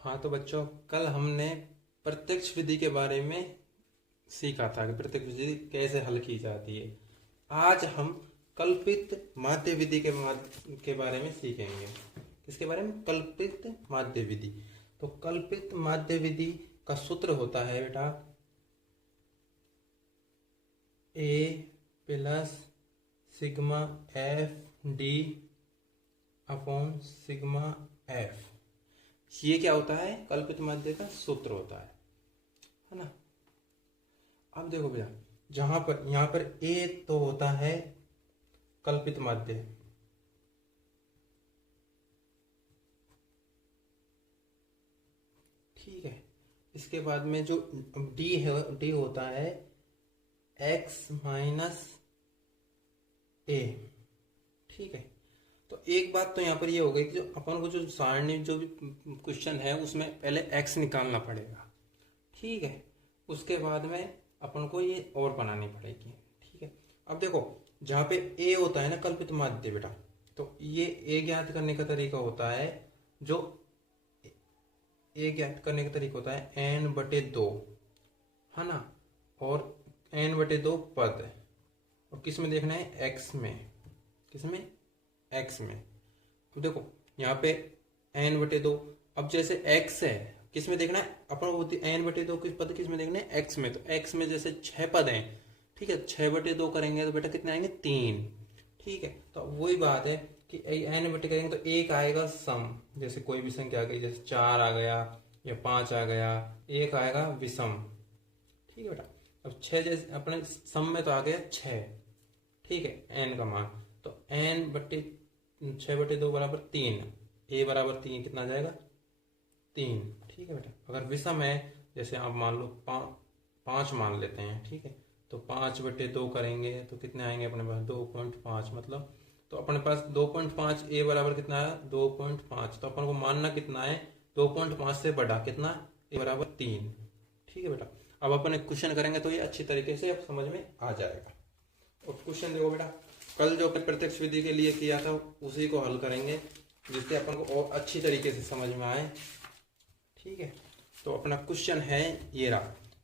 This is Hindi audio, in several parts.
हाँ तो बच्चों, कल हमने प्रत्यक्ष विधि के बारे में सीखा था कि प्रत्यक्ष विधि कैसे हल की जाती है। आज हम कल्पित माध्य विधि के बारे में सीखेंगे। किसके बारे में? कल्पित माध्य विधि। तो कल्पित माध्य विधि का सूत्र होता है बेटा a plus sigma f d upon sigma f. ये क्या होता है? कल्पित माध्य का सूत्र होता है ना। अब देखो भैया, जहां पर यहां पर ए तो होता है कल्पित माध्य, ठीक है। इसके बाद में जो डी है, डी होता है एक्स माइनस ए, ठीक है। तो एक बात तो यहाँ पर ये हो गई कि जो अपन को जो सारणी जो भी क्वेश्चन है उसमें पहले एक्स निकालना पड़ेगा, ठीक है। उसके बाद में अपन को ये और बनानी पड़ेगी, ठीक है। अब देखो, जहाँ पे ए होता है ना कल्पित माध्य बेटा, तो ये ए ज्ञात करने का तरीका होता है, जो ए ज्ञात करने का तरीका होता है एन बटे दो, है ना। और एन बटे दो पद, और किस में देखना है? एक्स में। किस में? एक्स में। अब देखो यहाँ पे एन बटे दो, अब जैसे एक्स है, किस में देखना है अपन? एन बटे दो किस पद किस में देखना है? एक्स में। तो एक्स में जैसे 6 पद हैं, ठीक है, 6 बटे दो करेंगे तो बेटा कितने आएंगे? 3, ठीक है। तो वही बात है कि एन बटे करेंगे तो एक आएगा सम, जैसे कोई भी संख्या आ गई, जैसे 4 आ गया या 5 आ गया, एक आएगा विषम, ठीक है बेटा। अब 6 जैसे अपने सम में तो आ गया 6, ठीक है, एन का मान। तो एन बटे 6 बटे 2 बराबर 3, ए बराबर 3 कितना आ जाएगा? 3, ठीक है बेटा। अगर विषम है, जैसे आप मान लो 5 मान लेते हैं, ठीक है, तो 5 बटे 2 करेंगे तो कितने आएंगे अपने पास? 2.5, मतलब तो अपने पास 2.5, ए बराबर कितना है? 2.5। तो अपन को मानना कितना है? 2.5 से बड़ा कितना? ए बराबर 3, ठीक है बेटा। अब अपन एक क्वेश्चन करेंगे तो ये अच्छी तरीके से अब समझ में आ जाएगा। और क्वेश्चन देखो बेटा, कल जो अपन प्रत्यक्ष विधि के लिए किया था उसी को हल करेंगे, जिससे अपन को और अच्छी तरीके से समझ में आए, ठीक है। तो अपना क्वेश्चन है ये रहा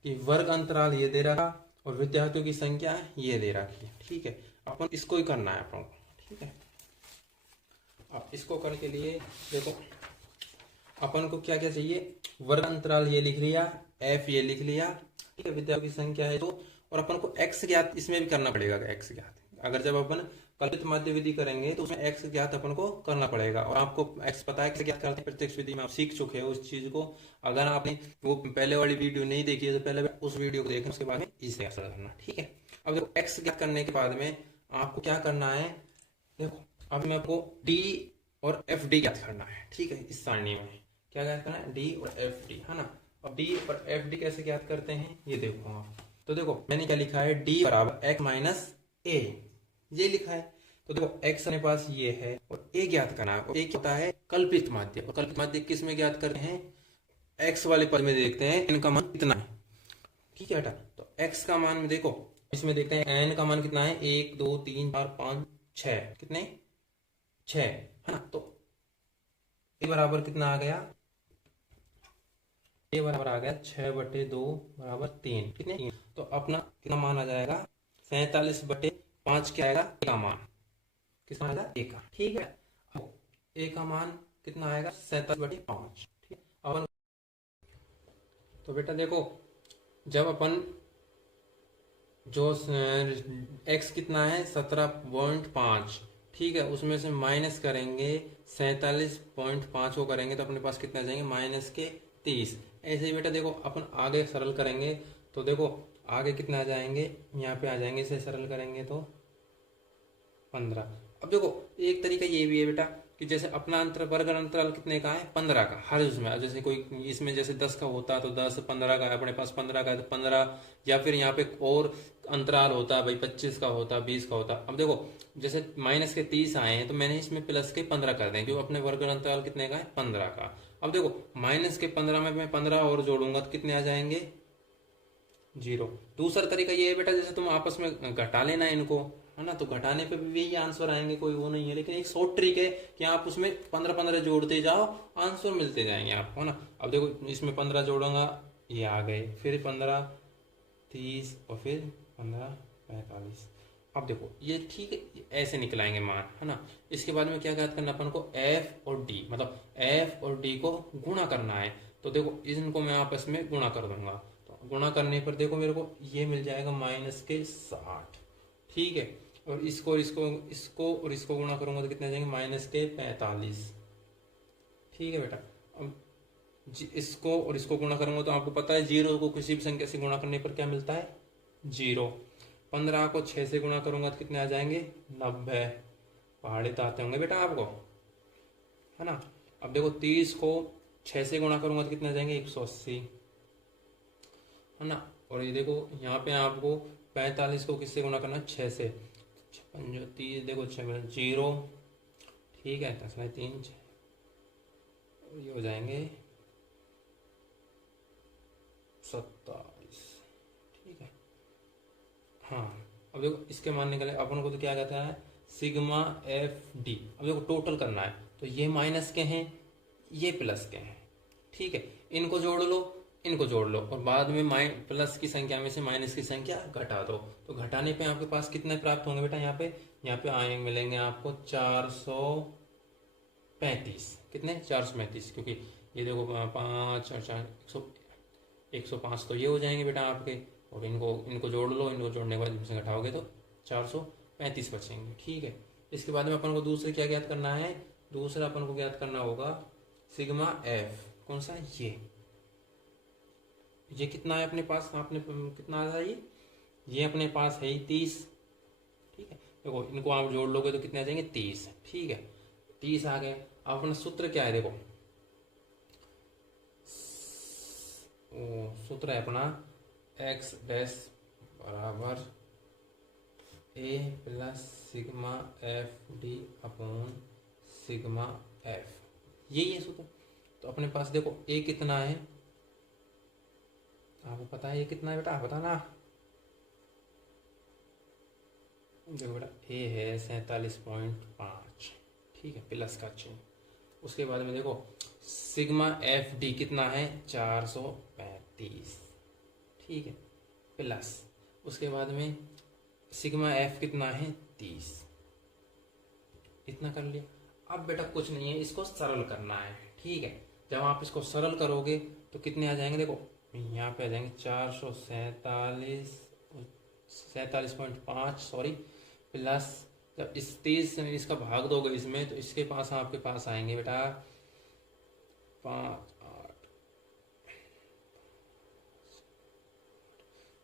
कि वर्ग अंतराल ये दे रहा और विद्यार्थियों की संख्या ये दे रखी है, ठीक है। अपन इसको ही करना है अपन को, ठीक है। अब इसको करने के लिए देखो अपन को क्या क्या चाहिए? वर्ग अंतराल ये लिख लिया, एफ ये लिख लिया, ठीक है, विद्यार्थियों की संख्या है तो, और अपन को एक्स ज्ञात इसमें भी करना पड़ेगा। एक्स ज्ञात अगर जब अपन कल्पित माध्य विधि करेंगे तो उसमें एक्स ज्ञात अपन को करना पड़ेगा, और आपको एक्स पता है कैसे ज्ञात करते हैं प्रत्यक्ष विधि में, आप सीख चुके हैं उस चीज को। अगर आपने वो पहले वाली वीडियो नहीं देखी है तो पहले उस वीडियो को देखें, उसके बाद में इसे ज्ञात करना, ठीक है। अब देखो एक्स ज्ञात करने के बाद में आपको क्या करना है? देखो अब मैं आपको डी और एफ डी ज्ञात करना है, ठीक है। इस सारणी में क्या ज्ञात करना है? डी और एफ डी, है ना। अब डी और एफ डी कैसे ज्ञात करते हैं ये देखो आप। तो देखो मैंने क्या लिखा है? डी बराबर एक्स माइनस ए, ये लिखा है। तो देखो x अपने पास ये है और a ज्ञात करना है, और a क्या होता है? कल्पित माध्य। और कल्पित माध्य किस में ज्ञात करते हैं? x वाले पद में देखते हैं n का मान कितना है, ठीक है बेटा। तो x का मान में देखो, इसमें देखते हैं n का मान कितना है? 1 2 3 4 5 6, कितने? 6, है ना। तो a बराबर कितना आ गया? a बराबर आ गया 6 बटे 2 बराबर 3, कितने? तो अपना कितना मान आ जाएगा? 47 बटे 5 क्या आएगा? a का मान कितना आएगा? a का, ठीक है। अब a का मान कितना आएगा? 47 बटे 5, ठीक है। अपन तो बेटा देखो, जब अपन जो x कितना है? 17.5, ठीक है, उसमें से माइनस करेंगे 47.5 को करेंगे तो अपने पास कितना जाएंगे? माइनस के 30। ऐसे ही बेटा देखो अपन आगे सरल करेंगे तो देखो आगे कितना आ जाएंगे? यहाँ पे आ जाएंगे, इसे सरल करेंगे तो 15। अब देखो एक तरीका ये भी है बेटा कि जैसे अपना वर्ग अंतराल कितने का है? 15 का। हर उसमें जैसे कोई इसमें जैसे 10 का होता तो 10, 15 का है अपने पास 15 का है तो 15, या फिर यहाँ पे और अंतराल होता भाई 25 का होता, 20 का होता। अब देखो जैसे माइनस के 30 आए हैं तो मैंने इसमें प्लस के 15 कर दें, क्योंकि अपने वर्ग अंतराल कितने का है? 15 का। अब देखो माइनस के 15 में मैं 15 और जोड़ूंगा तो कितने आ जाएंगे? 0। दूसरा तरीका ये है बेटा, जैसे तुम आपस में घटा लेना इनको, है ना। तो घटाने पे भी यही आंसर आएंगे, कोई वो नहीं है। लेकिन एक शॉर्ट ट्रिक है कि आप उसमें 15-15 जोड़ते जाओ, आंसर मिलते जाएंगे आपको, है ना। अब देखो इसमें 15 जोड़ूंगा, ये आ गए, फिर 15 30 और फिर 15 45। अब देखो ये ठीक है, ऐसे निकलाएंगे मान, है ना। इसके बाद में क्या ज्ञात करना अपन को, एफ और डी, मतलब एफ और डी को गुणा करना है। तो देखो इनको मैं आपस में गुणा कर दूंगा, तो गुणा करने पर देखो मेरे को ये मिल जाएगा -60, ठीक है। और इसको इसको इसको और इसको गुणा करूंगा तो कितने जाएंगे, -45, ठीक है बेटा। अब इसको और इसको गुणा करूंगा तो आपको पता है जीरो को किसी भी संख्या से गुणा करने पर क्या मिलता है, 0। 15 को 6 से गुणा करूंगा तो कितने आ जाएंगे, 90। पहाड़े तो आते होंगे बेटा आपको, है ना। अब देखो 30 को 6 से गुणा करूंगा तो कितने आ जाएंगे, 180, है ना। और ये देखो यहाँ पे आपको 45 को किससे गुणा करना, 6 से। 30 देखो 6 0, ठीक है, 10 में 3 ये हो जाएंगे 27, ठीक है। हाँ अब देखो इसके मान निकले अपन को, तो क्या कहता है, सिग्मा एफ डी। अब देखो टोटल करना है, तो ये माइनस के हैं, ये प्लस के हैं, ठीक है। इनको जोड़ लो, इनको जोड़ लो, और बाद में प्लस की संख्या में से माइनस की संख्या घटा दो। तो घटाने पे आपके पास कितने प्राप्त होंगे बेटा, यहाँ पे आए मिलेंगे आपको 435। कितने, 435, क्योंकि ये देखो 5 और 4 105 तो ये हो जाएंगे बेटा आपके। और इनको जोड़ लो, इनको जोड़ने के बाद इनसे घटाओगे तो 435 बचेंगे, ठीक है। इसके बाद में अपन को दूसरे क्या ज्ञात करना है, दूसरा अपन को ज्ञात करना होगा सिग्मा एफ। कौन सा, ये कितना है अपने पास, आपने कितना आ ये अपने पास है 30, ठीक है। देखो इनको आप जोड़ लोगे तो कितने आ जाएंगे, 30, ठीक है। 30 आ गए। अब अपना सूत्र क्या है, देखो सूत्र है अपना x डैश बराबर a plus sigma f d upon sigma F, यही है सूत्र। तो अपने पास देखो a कितना है, आपको पता है ये कितना है बेटा, बता ना। देखो बेटा a है 47.5, ठीक है, प्लस का चिन्ह। उसके बाद में देखो सिग्मा एफ डी कितना है, 435, ठीक है, प्लस उसके बाद में सिग्मा एफ कितना है, 30। इतना कर लिया। अब बेटा कुछ नहीं है, इसको सरल करना है, ठीक है। जब आप इसको सरल करोगे तो कितने आ जाएंगे, देखो यहाँ पे आ जाएंगे 47.5 सॉरी, प्लस जब इस 30 से इसका भाग दोगे इसमें, तो इसके पास आपके पास आएंगे बेटा 5 8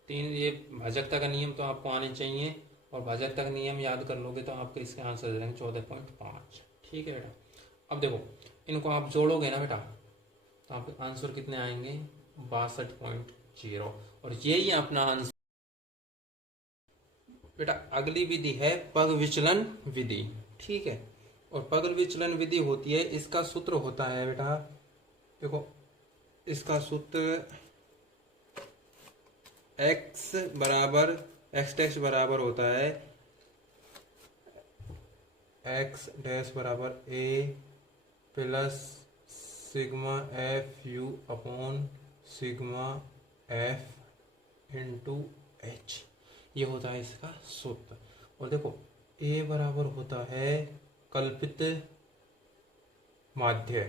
3। ये भाजकता का नियम तो आपको आने चाहिए, और भाजकता का नियम याद कर लोगे तो आपके इसके आंसर आ जाएंगे 14.5, ठीक है बेटा। अब देखो इनको आप जोड़ोगे ना बेटा, तो आपके आंसर कितने आएंगे, 62.0, और यही अपना आंसर बेटा। अगली विधि है पग विचलन विधि, ठीक है। और पग विचलन विधि होती है, इसका सूत्र होता है बेटा, देखो इसका सूत्र x बराबर x डैश बराबर होता है x डैश बराबर a plus sigma F you upon sigma F into H, ये होता है इसका सूत्र। और देखो a बराबर होता है कल्पित माध्य,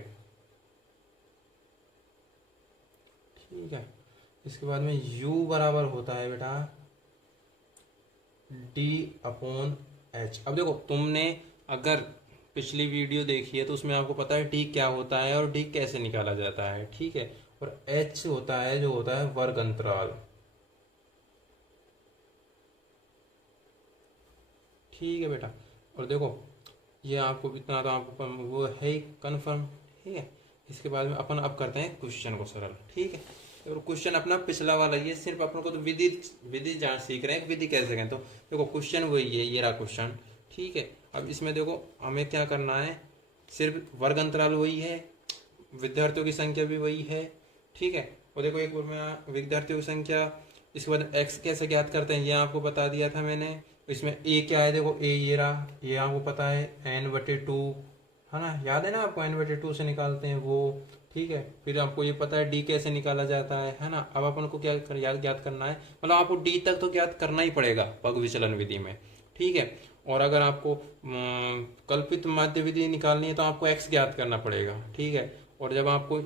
ठीक है। इसके बाद में u बराबर होता है बेटा d अपॉन h। अब देखो तुमने अगर पिछली वीडियो देखी है तो उसमें आपको पता है d क्या होता है और d कैसे निकाला जाता है, ठीक है। और h होता है जो होता है वर्ग अंतराल, ठीक है बेटा। और देखो ये आपको इतना तो आपको वो है कन्फर्म, ठीक है। इसके बाद में अपन अब करते हैं क्वेश्चन को सरल, ठीक है। और क्वेश्चन अपना पिछला वाला ये सिर्फ अपन को तो विधि जान सीख रहे हैं, विधि कैसे करें। तो देखो क्वेश्चन वही है, ये रहा क्वेश्चन, ठीक है। अब इसमें देखो हमें क्या करना है, सिर्फ वर्ग अंतराल वही है, विद्यार्थियों की संख्या भी वही है, ठीक है। और देखो एक बार में विद्यार्थियों की संख्या, इसके बाद एक्स कैसे ज्ञात करते हैं ये आपको बता दिया था मैंने, इसमें ए क्या है, देखो ए ये रहा, ये आपको पता है n/2, है ना, याद है ना आपको, n/2 से निकालते हैं वो। ठीक है, फिर आपको ये पता है डी कैसे निकाला जाता है ना। अब अपन को क्या ज्ञात करना है, मतलब आपको डी तक तो ज्ञात करना ही पड़ेगा पग विचलन विधि में। ठीक है, और अगर आपको कल्पित माध्य विधि निकालनी है तो आपको एक्स ज्ञात करना पड़ेगा। ठीक है, और जब आपको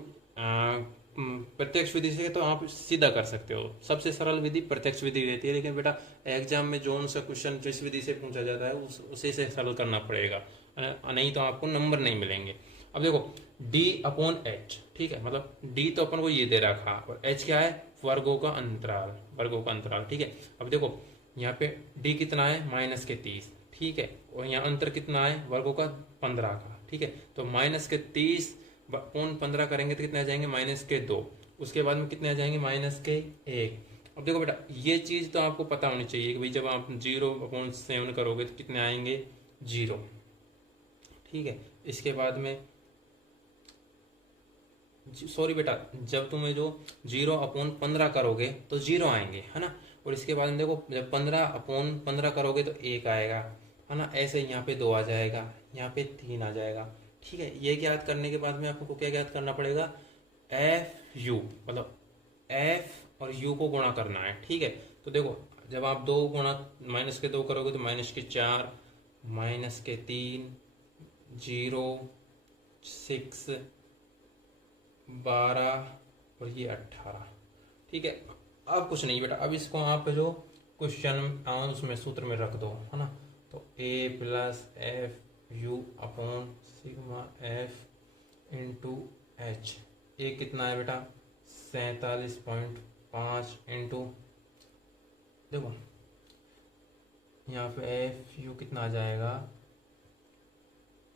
प्रत्यक्ष विधि से तो आप सीधा कर सकते हो, सबसे सरल विधि प्रत्यक्ष विधि रहती है, लेकिन बेटा एग्जाम में जोन सा क्वेश्चन जिस विधि से पूछा जाता है उसी से सरल करना पड़ेगा, नहीं तो आपको नंबर नहीं मिलेंगे। अब देखो D/H, ठीक है, मतलब D तो अपन को ये दे रखा और H क्या है, वर्गों का अंतराल, वर्गों का अंतराल। ठीक है, अब देखो यहाँ पे D कितना है, -30, ठीक है, और यहाँ अंतर कितना है, वर्गों का 15 का। ठीक है, तो -30 पौन 15 करेंगे तो कितने आ जाएंगे, -2, उसके बाद में कितने आ जाएंगे, -1। अब देखो बेटा ये चीज तो आपको पता होनी चाहिए कि भाई जब आप 0/7 करोगे तो कितने आएंगे, 0। ठीक है, इसके बाद में सॉरी बेटा, जब तुम्हें जो 0/15 करोगे तो 0 आएंगे, है ना, और इसके बाद में देखो जब 15/15 करोगे तो 1 आएगा, है ना, ऐसे यहाँ पे 2 आ जाएगा, यहाँ पे 3 आ जाएगा। ठीक है, ये ज्ञात करने के बाद में आपको क्या ज्ञात करना पड़ेगा, FU, मतलब F और U को गुणा करना है। ठीक है, तो देखो जब आप 2 गुणा -2 करोगे तो -4, -3, 0, 6, 12 और ये 18। ठीक है, अब कुछ नहीं बेटा, अब इसको आप जो क्वेश्चन उसमें सूत्र में रख दो, है ना, तो A+FU/σF × H, ए कितना है बेटा, 47.5 इंटू, देखो यहाँ पे FU कितना आ जाएगा,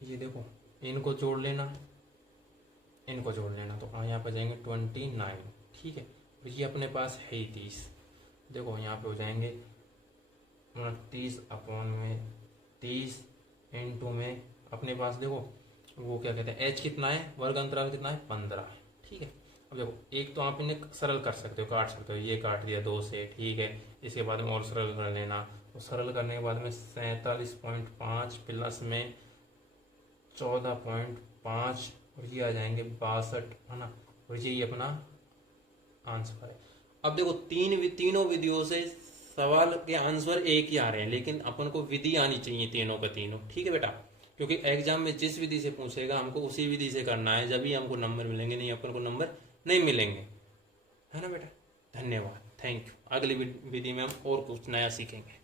ये देखो इनको जोड़ लेना, इनको जोड़ लेना, तो यहाँ पे जाएंगे 29। ठीक है, और ये अपने पास है ही 30, देखो यहाँ पे हो जाएंगे 29/30 इंटू में अपने पास देखो वो क्या कहते हैं, H कितना है, वर्ग अंतराल कितना है, 15। ठीक है, अब देखो एक तो आप इन्हें सरल कर सकते हो, काट सकते हो, ये काट दिया 2 से। ठीक है, इसके बाद में और सरल कर लेना, तो सरल करने के बाद में 47.5 प्लस में 14.5 और ये आ जाएंगे 62, है ना, और यही अपना आंसर है। अब देखो तीनों विधियों से सवाल के आंसर एक ही आ रहे हैं, लेकिन अपन को विधि आनी चाहिए तीनों का तीनों। ठीक है बेटा, क्योंकि एग्जाम में जिस विधि से पूछेगा हमको उसी विधि से करना है, जब ही हमको नंबर मिलेंगे, नहीं अपन को नंबर नहीं मिलेंगे, है ना बेटा। धन्यवाद, थैंक यू। अगली विधि में हम और कुछ नया सीखेंगे।